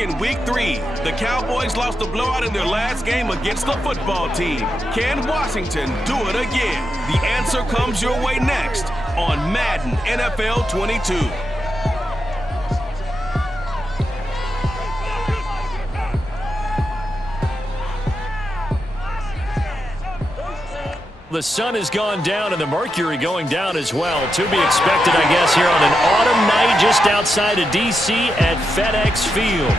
in Week 3. The Cowboys lost a blowout in their last game against the football team. Can Washington do it again? The answer comes your way next on Madden NFL 22. The sun has gone down and the mercury going down as well. To be expected, I guess, here on an autumn night just outside of D.C. at FedEx Field.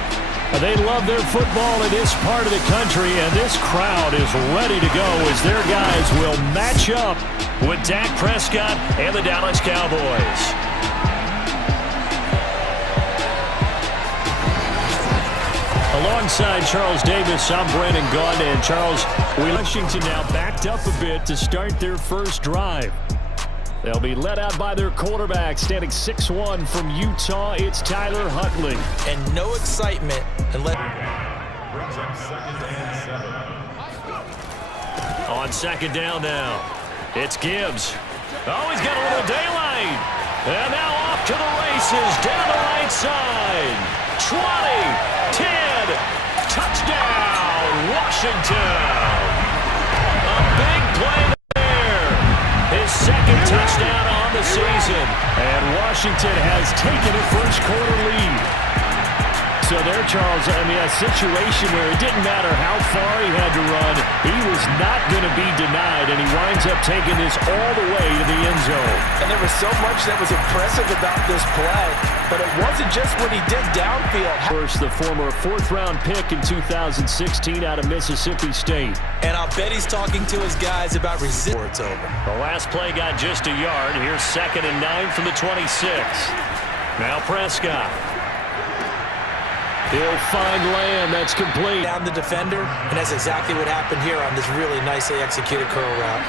They love their football in this part of the country, and this crowd is ready to go as their guys will match up with Dak Prescott and the Dallas Cowboys. Alongside Charles Davis, I'm Brandon Gaudin. And Charles, Washington now backed up a bit to start their first drive. They'll be led out by their quarterback, standing 6'1" from Utah. It's Tyler Huntley. And no excitement unless... On second down now, it's Gibbs. Oh, he's got a little daylight. And now off to the races, down the right side. 20, 10. Touchdown, Washington. A big play there. His second touchdown on the season. And Washington has taken a first-quarter lead. So there, Charles, I mean, a situation where it didn't matter how far he had to run, he was not going to be denied, and he winds up taking this all the way to the end zone. And there was so much that was impressive about this play, but it wasn't just what he did downfield. First, the former fourth-round pick in 2016 out of Mississippi State. And I'll bet he's talking to his guys about resistance before it's over. The last play got just a yard. Here's 2nd and 9 from the 26. Now Prescott. He'll find Lamb. That's complete. Down the defender, and that's exactly what happened here on this really nicely executed curl route.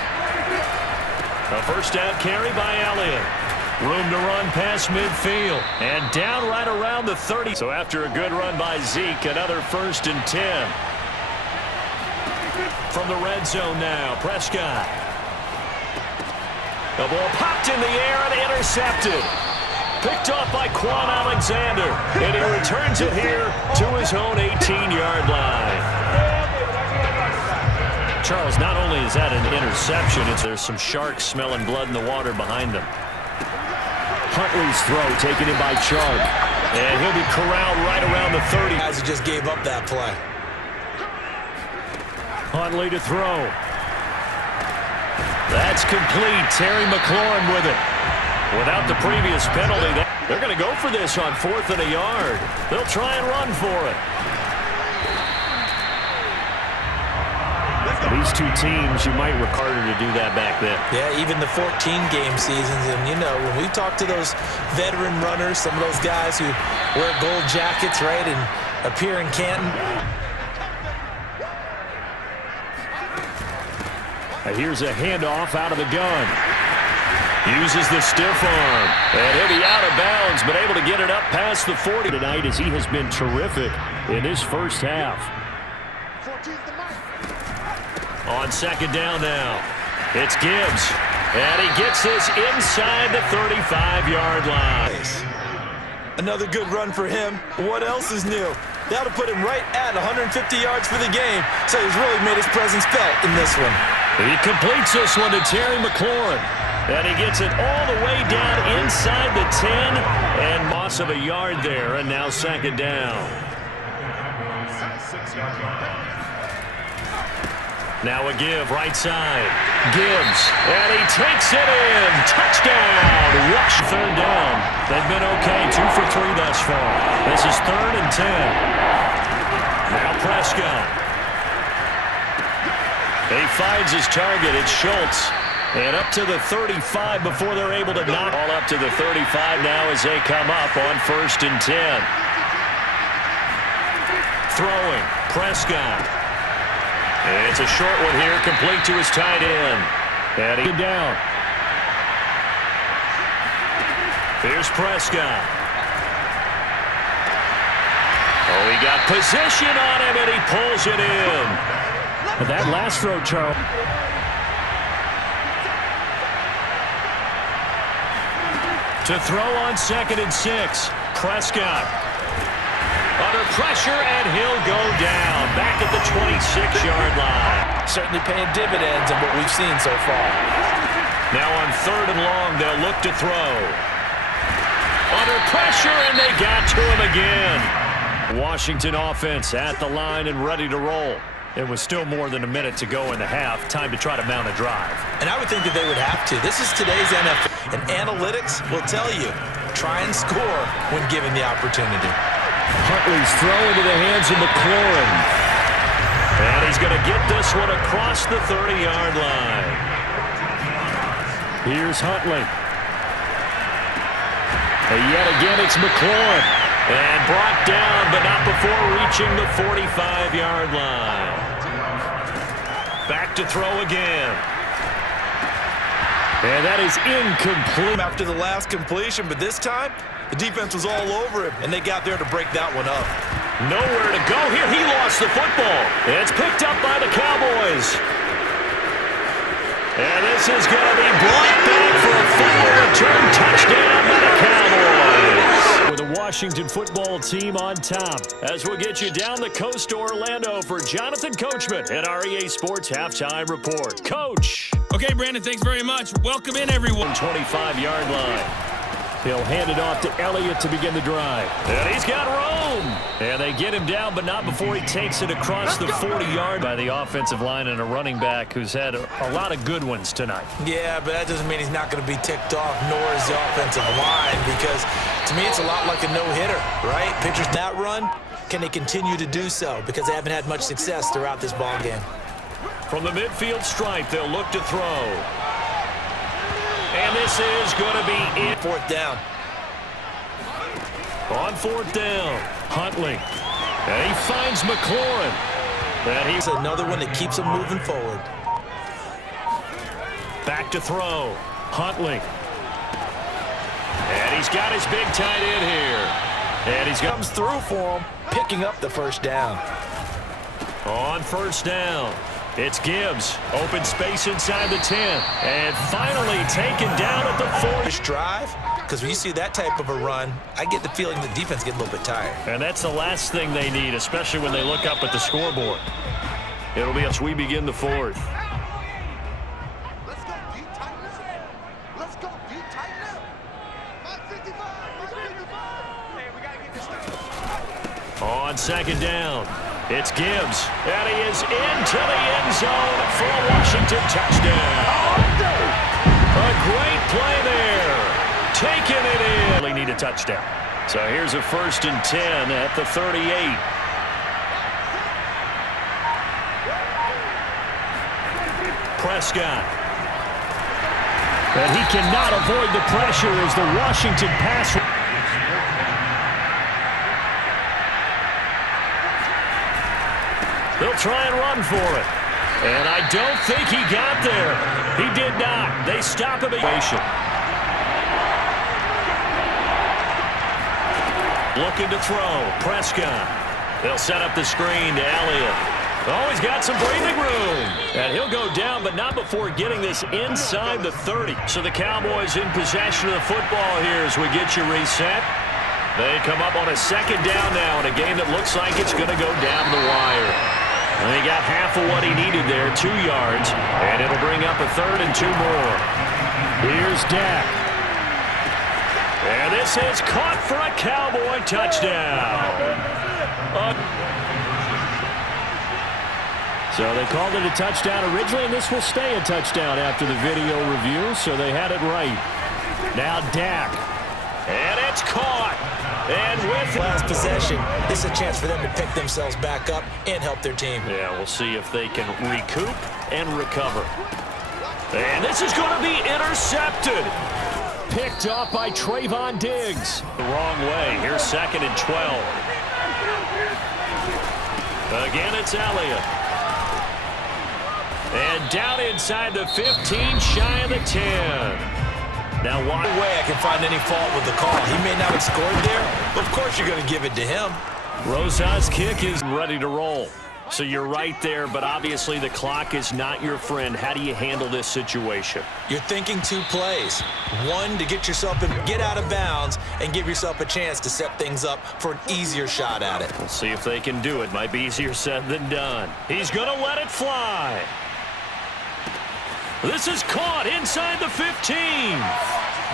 A first down carry by Elliott. Room to run past midfield. And down right around the 30. So after a good run by Zeke, another 1st and 10. From the red zone now, Prescott. The ball popped in the air and intercepted. Picked off by Quan Alexander, and he returns it here to his own 18-yard line. Charles, not only is that an interception, there's some sharks smelling blood in the water behind them. Huntley's throw taken in by Chark, and he'll be corralled right around the 30. Guys who just gave up that play. Huntley to throw. That's complete. Terry McLaurin with it. Without the previous penalty, they're going to go for this on 4th and a yard. They'll try and run for it. These two teams, you might work harder to do that back then. Yeah, even the 14-game seasons. And, you know, when we talk to those veteran runners, some of those guys who wear gold jackets, right, and appear in Canton. Here's a handoff out of the gun. Uses the stiff arm, and he'll be out of bounds, but able to get it up past the 40 tonight as he has been terrific in his first half. On second down now, it's Gibbs, and he gets this inside the 35-yard line. Another good run for him. What else is new? That'll put him right at 150 yards for the game, so he's really made his presence felt in this one. He completes this one to Terry McLaurin. And he gets it all the way down inside the 10, and loss of a yard there, and now 2nd down. Now a give, right side. Gibbs, and he takes it in. Touchdown, rush 3rd down. They've been okay, 2 for 3 thus far. This is 3rd and 10. Now Prescott. He finds his target, it's Schultz. And up to the 35 before they're able to knock. All up to the 35 now as they come up on 1st and 10. Throwing, Prescott. And it's a short one here, complete to his tight end. And he down. Here's Prescott. Oh, he got position on him, and he pulls it in. That last throw, Charles. To throw on 2nd and 6. Prescott. Under pressure, and he'll go down. Back at the 26-yard line. Certainly paying dividends in what we've seen so far. Now on 3rd and long, they'll look to throw. Under pressure, and they got to him again. Washington offense at the line and ready to roll. It was still more than a minute to go in the half. Time to try to mount a drive. And I would think that they would have to. This is today's NFL. And analytics will tell you, try and score when given the opportunity. Huntley's throw into the hands of McLaurin. And he's going to get this one across the 30-yard line. Here's Huntley. And yet again, it's McLaurin. And brought down, but not before reaching the 45-yard line. Back to throw again. And that is incomplete. After the last completion, but this time, the defense was all over him, and they got there to break that one up. Nowhere to go here. He lost the football. It's picked up by the Cowboys. And this is going to be brought back for a final return touchdown by the Cowboys. With the Washington football team on top, as we'll get you down the coast to Orlando for Jonathan Coachman at our EA Sports Halftime Report. Coach. Okay, Brandon, thanks very much. Welcome in, everyone. 25-yard line. He'll hand it off to Elliott to begin the drive. And he's got room. And they get him down, but not before he takes it across the 40-yard by the offensive line and a running back who's had a lot of good ones tonight. Yeah, but that doesn't mean he's not going to be ticked off, nor is the offensive line, because to me it's a lot like a no-hitter, right? Pitchers that run, can they continue to do so? Because they haven't had much success throughout this ball game. From the midfield stripe, they'll look to throw. And this is going to be it. 4th down. On 4th down, Huntley. And he finds McLaurin. And he's another one that keeps him moving forward. Back to throw. Huntley. And he's got his big tight end here. And he's comes through for him, picking up the 1st down. On 1st down. It's Gibbs. Open space inside the 10. And finally taken down at the 40. Drive, because when you see that type of a run, I get the feeling the defense get a little bit tired. And that's the last thing they need, especially when they look up at the scoreboard. It'll be as we begin the 4th. Let's go deep tight now. Let's go deep tight now. 55. Hey, we got to get this thing. On 2nd down. It's Gibbs, and he is into the end zone for a Washington touchdown. A great play there. Taking it in. They need a touchdown. So here's a 1st and 10 at the 38. Prescott. And he cannot avoid the pressure as the Washington pass. They'll try and run for it. And I don't think he got there. He did not. They stop him. Looking to throw. Prescott. They'll set up the screen to Elliott. Oh, he's got some breathing room. And he'll go down, but not before getting this inside the 30. So the Cowboys in possession of the football here as we get you reset. They come up on a 2nd down now in a game that looks like it's going to go down the wire. And he got half of what he needed there, 2 yards, and it'll bring up a 3rd and 2 more. Here's Dak. And this is caught for a Cowboy touchdown. So they called it a touchdown originally, and this will stay a touchdown after the video review, so they had it right. Now Dak. And it's caught. And with last possession, this is a chance for them to pick themselves back up and help their team. Yeah, we'll see if they can recoup and recover. And this is going to be intercepted. Picked off by Trayvon Diggs. The wrong way. Here's 2nd and 12. Again, it's Elliott. And down inside the 15, shy of the 10. Now, one way I can find any fault with the call. He may not have scored there, but of course you're going to give it to him. Rosa's kick is ready to roll. So you're right there, but obviously the clock is not your friend. How do you handle this situation? You're thinking 2 plays. One, to get yourself and get out of bounds and give yourself a chance to set things up for an easier shot at it. We'll see if they can do it. Might be easier said than done. He's going to let it fly. This is caught inside the 15.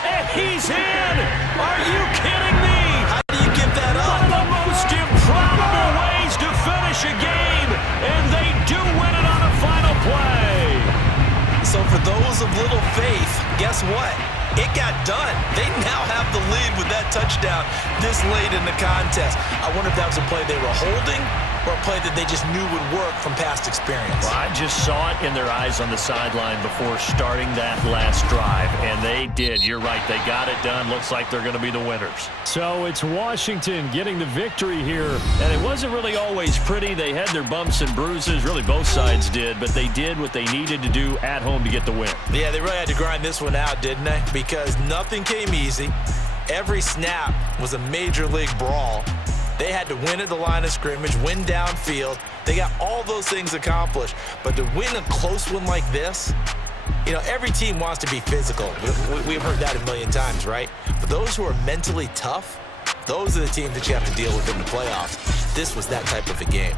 And he's in. Are you kidding me? How do you give that up? One of the most improbable ways to finish a game, and they do win it on a final play. So for those of little faith, guess what? It got done. They now have the lead with that touchdown this late in the contest. I wonder if that was a play they were holding or a play that they just knew would work from past experience. Well, I just saw it in their eyes on the sideline before starting that last drive, and they did. You're right. They got it done. Looks like they're going to be the winners. So it's Washington getting the victory here, and it wasn't really always pretty. They had their bumps and bruises. Really, both sides did, but they did what they needed to do at home to get the win. Yeah, they really had to grind this one out, didn't they? Because nothing came easy. Every snap was a major league brawl. They had to win at the line of scrimmage, win downfield. They got all those things accomplished. But to win a close one like this, you know, every team wants to be physical. We've heard that a million times, right? But those who are mentally tough, those are the teams that you have to deal with in the playoffs. This was that type of a game.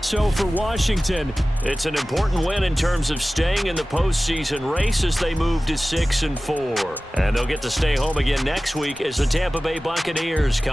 So for Washington, it's an important win in terms of staying in the postseason race as they move to 6-4. And they'll get to stay home again next week as the Tampa Bay Buccaneers come.